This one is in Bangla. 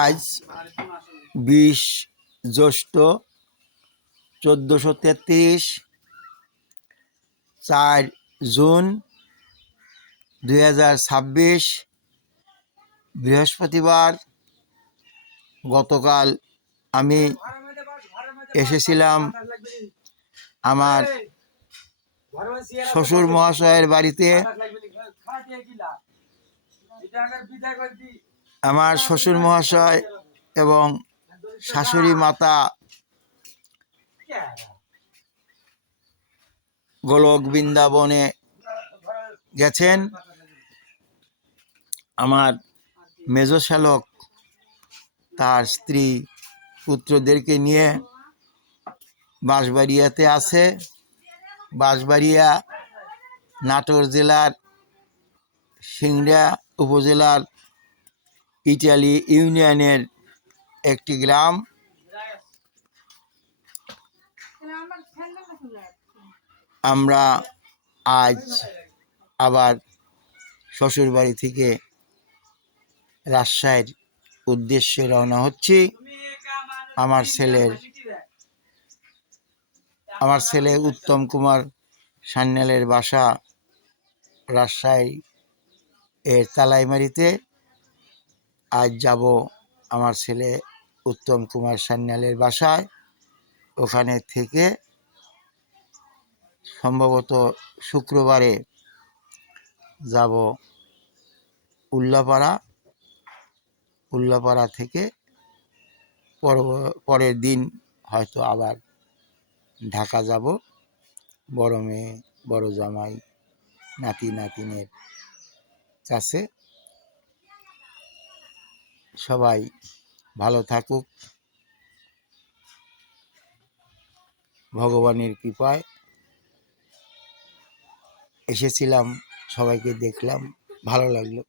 আজ 20 জ্যৈষ্ঠ 1433, 4 জুন 2026, বৃহস্পতিবার। গতকাল আমি এসেছিলাম আমার শ্বশুর মহাশয়ের বাড়িতে। আমার শ্বশুর মহাশয় এবং শাশুড়ি মাতা গোলক বৃন্দাবনে গেছেন। আমার মেজ শ্যালক তার স্ত্রী পুত্রদেরকে নিয়ে বাঁশবাড়িয়াতে আছে। বাঁশবাড়িয়া নাটোর জেলার সিংড়া উপজেলার ইটালি ইউনিয়নের একটি গ্রাম। আমরা আজ আবার শ্বশুর বাড়ি থেকে রাজশাহীর উদ্দেশ্যে রওনা হচ্ছি। আমার ছেলে উত্তম কুমার সান্যালের বাসা রাজশাহী এর তালাইমারিতে। আজ যাব আমার ছেলে উত্তম কুমার সান্যালের বাসায়। ওখানে থেকে সম্ভবত শুক্রবারে যাব উল্লাপাড়া থেকে পরের দিন হয়তো আবার ঢাকা যাব বড় মেয়ে বড় জামাই নাতি নাতিনের কাছে। সবাই ভালো থাকুক, ভগবানের কৃপায় এসেছিলাম, সবাইকে দেখলাম, ভালো লাগলো।